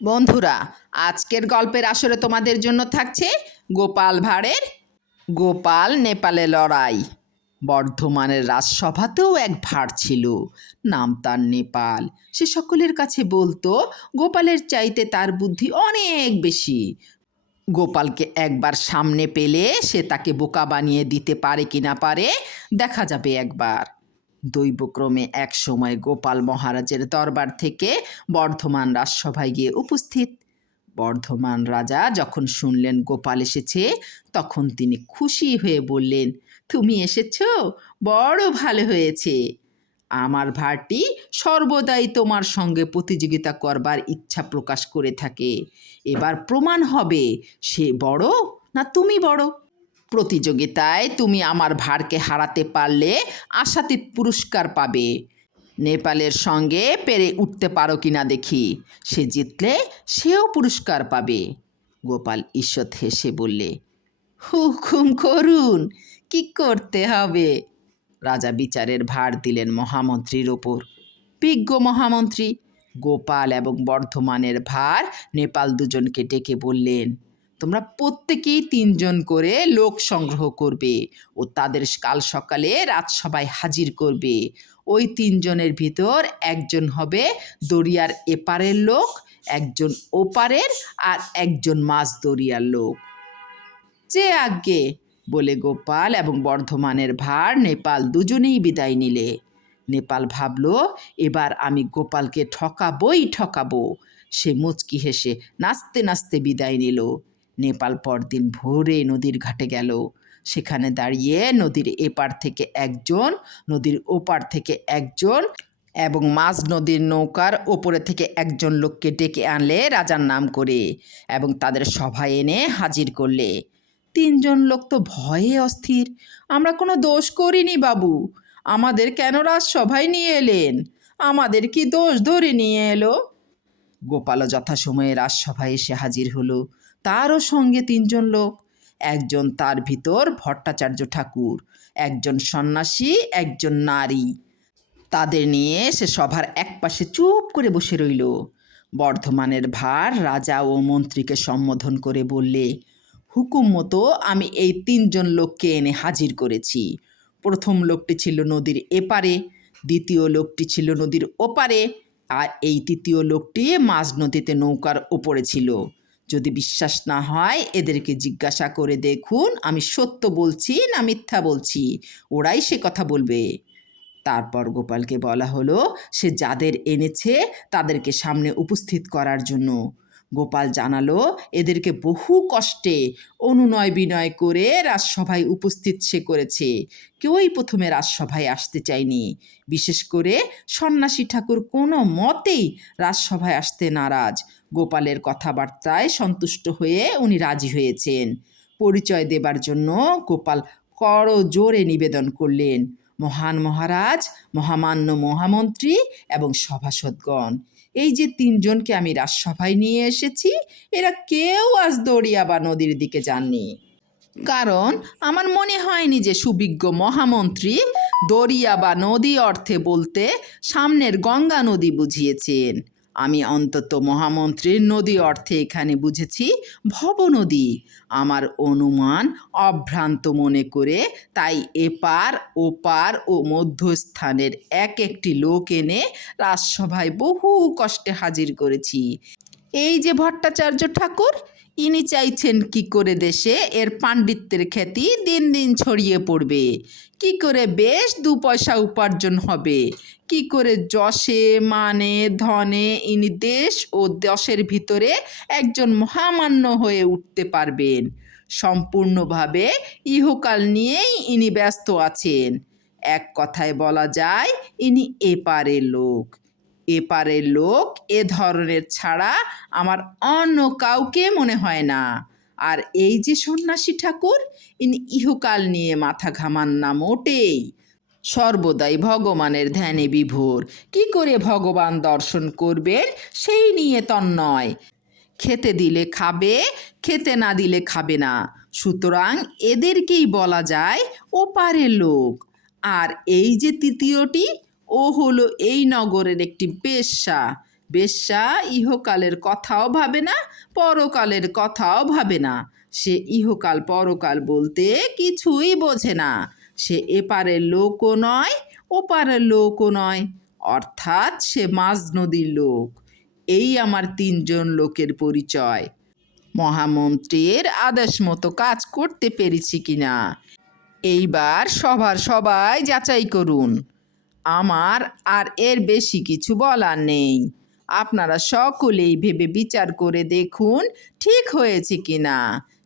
বন্ধুরা, আজকের গল্পের আসরে তোমাদের জন্য থাকছে গোপাল ভাঁড়ের গোপাল নেপালে লড়াই। বর্ধমানের রাজসভাতেও এক ভাঁড় ছিল, নাম তার নেপাল। সে সকলের কাছে বলতো গোপালের চাইতে তার বুদ্ধি অনেক বেশি। গোপালকে একবার সামনে পেলে সে তাকে বোকা বানিয়ে দিতে পারে কি না পারে দেখা যাবে একবার। দৈবক্রমে এক সময় গোপাল মহারাজের দরবার থেকে বর্ধমান রাজসভায় গিয়ে উপস্থিত। বর্ধমান রাজা যখন শুনলেন গোপাল এসেছে, তখন তিনি খুশি হয়ে বললেন, তুমি এসেছো, বড় ভালো হয়েছে। আমার ভারটি সর্বদাই তোমার সঙ্গে প্রতিযোগিতা করবার ইচ্ছা প্রকাশ করে থাকে। এবার প্রমাণ হবে সে বড় না তুমি বড়। প্রতিযোগিতায় তুমি আমার ভারকে হারাতে পারলে আশাতীত পুরস্কার পাবে। নেপালের সঙ্গে পেরে উঠতে পারো কিনা দেখি, সে জিতলে সেও পুরস্কার পাবে। গোপাল ঈষৎ হেসে বললে, হুকুম করুন, কি করতে হবে? রাজা বিচারের ভার দিলেন মহামন্ত্রীর ওপর। বিজ্ঞ মহামন্ত্রী গোপাল এবং বর্ধমানের ভার নেপাল দুজনকে ডেকে বললেন, তোমরা প্রত্যেকেই 3 জন করে লোক সংগ্রহ করবে ও তাদের কাল সকালে রাজসভায় হাজির করবে। ওই 3 জনের ভিতর একজন হবে দরিয়ার এপারের লোক, একজন ওপারের, আর একজন মাঝ দরিয়ার লোক। যে আজ্ঞে বলে গোপাল এবং বর্ধমানের ভার নেপাল দুজনেই বিদায় নিলে। নেপাল ভাবল, এবার আমি গোপালকে ঠকাবো। সে মুচকি হেসে নাচতে নাচতে বিদায় নিল। নেপাল পরদিন ভোরে নদীর ঘাটে গেল। সেখানে দাঁড়িয়ে নদীর এপার থেকে একজন, নদীর ওপার থেকে একজন এবং মাঝ নদীর নৌকার ওপরে থেকে একজন লোককে ডেকে আনলে রাজার নাম করে, এবং তাদের সভায় এনে হাজির করলে। 3 জন লোক তো ভয়ে অস্থির। আমরা কোনো দোষ করিনি বাবু, আমাদের কেন রাজসভায় নিয়ে এলেন? আমাদের কি দোষ ধরে নিয়ে এলো? গোপালও যথাসময়ে রাজসভায় এসে হাজির হলো। তারও সঙ্গে 3 জন লোক। একজন তার ভিতর ভট্টাচার্য ঠাকুর, একজন সন্ন্যাসী, একজন নারী। তাদের নিয়ে সে সভার একপাশে চুপ করে বসে রইল। বর্ধমানের ভার রাজা ও মন্ত্রীকে সম্বোধন করে বললে, হুকুম মতো আমি এই 3 জন লোককে এনে হাজির করেছি। প্রথম লোকটি ছিল নদীর এপারে, দ্বিতীয় লোকটি ছিল নদীর ওপারে, আর এই তৃতীয় লোকটি মাঝ নদীতে নৌকার ওপরে ছিল। যদি বিশ্বাস না হয় এদেরকে জিজ্ঞাসা করে দেখুন আমি সত্য বলছি না মিথ্যা বলছি, ওরাই সে কথা বলবে। তারপর গোপালকে বলা হলো সে যাদের এনেছে তাদেরকে সামনে উপস্থিত করার জন্য। গোপাল জানালো এদেরকে বহু কষ্টে অনুনয় বিনয় করে রাজসভায় উপস্থিত সে করেছে। কেউই প্রথমে রাজসভায় আসতে চায়নি। বিশেষ করে সন্ন্যাসী ঠাকুর কোনো মতেই রাজসভায় আসতে নারাজ। গোপালের কথাবার্তায় সন্তুষ্ট হয়ে উনি রাজি হয়েছেন। পরিচয় দেবার জন্য গোপাল করজোড়ে নিবেদন করলেন, মহান মহারাজ, মহামান্য মহামন্ত্রী এবং সভাসদগণ, এই যে 3 জনকে আমি রাজসভায় নিয়ে এসেছি, এরা কেউ আজ দরিয়া বা নদীর দিকে যাননি। কারণ আমার মনে হয়নি যে সুবিজ্ঞ মহামন্ত্রী দরিয়া বা নদী অর্থে বলতে সামনের গঙ্গা নদী বুঝিয়েছেন। আমি অন্তত মহামন্ত্রীর নদী অর্থে এখানে বুঝেছি ভবনদী। আমার অনুমান অভ্রান্ত মনে করে তাই এপার ওপার ও মধ্যস্থানের এক একটি লোক এনে রাজসভায় বহু কষ্টে হাজির করেছি। এই যে ভট্টাচার্য ঠাকুর, ইনি চাইছেন কি করে দেশে এর পাণ্ডিত্যের খ্যাতি দিন দিন ছড়িয়ে পড়বে, কি করে বেশ 2 পয়সা উপার্জন হবে, কি করে যশে মানে ধনে ইনি দেশ ও দশের ভিতরে একজন মহামান্য হয়ে উঠতে পারবেন। সম্পূর্ণভাবে ইহকাল নিয়েই ইনি ব্যস্ত আছেন। এক কথায় বলা যায় ইনি এপারের লোক। এপারের লোক এ ধরনের ছাড়া আমার অন্য কাউকে মনে হয় না। আর এই যে সন্ন্যাসী ঠাকুর, ইনি ইহকাল নিয়ে মাথা ঘামান না মোটেই, সর্বদাই ভগবানের ধ্যানে বিভোর। কি করে ভগবান দর্শন করবেন সেই নিয়ে তন্ময়। খেতে দিলে খাবে, খেতে না দিলে খাবে না। সুতরাং এদেরকেই বলা যায় ওপারের লোক। আর এই যে তৃতীয়টি, ও হলো এই নগরের একটি বেশ্যা। বেশ্যা ইহকালের কথাও ভাবে না, পরকালের কথাও ভাবে না। সে ইহকাল পরকাল বলতে কিছুই বোঝে না। সে এপারের লোকও নয়, ওপারের লোকও নয়, অর্থাৎ সে মাঝ নদীর লোক। এই আমার 3জন লোকের পরিচয়। মহামন্ত্রীর আদেশ মতো কাজ করতে পেরেছি কিনা এইবার সবাই যাচাই করুন। আমার আর এর বেশি কিছু বলার নেই। আপনারা সকলেই ভেবে বিচার করে দেখুন ঠিক হয়েছে কিনা।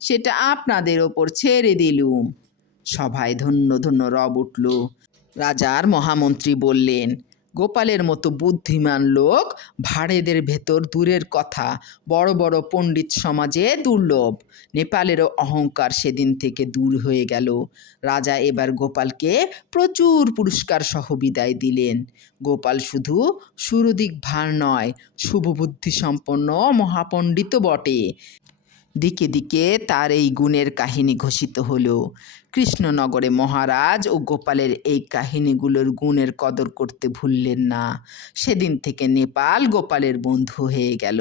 সেটা আপনাদের ওপর ছেড়ে দিলুম। সভায় ধন্য ধন্য রব উঠল। রাজার মহামন্ত্রী বললেন, গোপালের মতো বুদ্ধিমান লোক ভাড়েদের ভেতর দূরের কথা, বড় বড় পণ্ডিত সমাজে দুর্লভ। নেপালেরও অহংকার সেদিন থেকে দূর হয়ে গেল। রাজা এবার গোপালকে প্রচুর পুরস্কার সহ বিদায় দিলেন। গোপাল শুধু সুরদিক ভার নয়, শুভবুদ্ধি সম্পন্ন মহাপণ্ডিতও বটে। দিকে দিকে তার এই গুণের কাহিনী ঘোষিত হলো। কৃষ্ণনগরে মহারাজ ও গোপালের এই কাহিনীগুলোর গুণের কদর করতে ভুললেন না। সেদিন থেকে নেপাল গোপালের বন্ধু হয়ে গেল।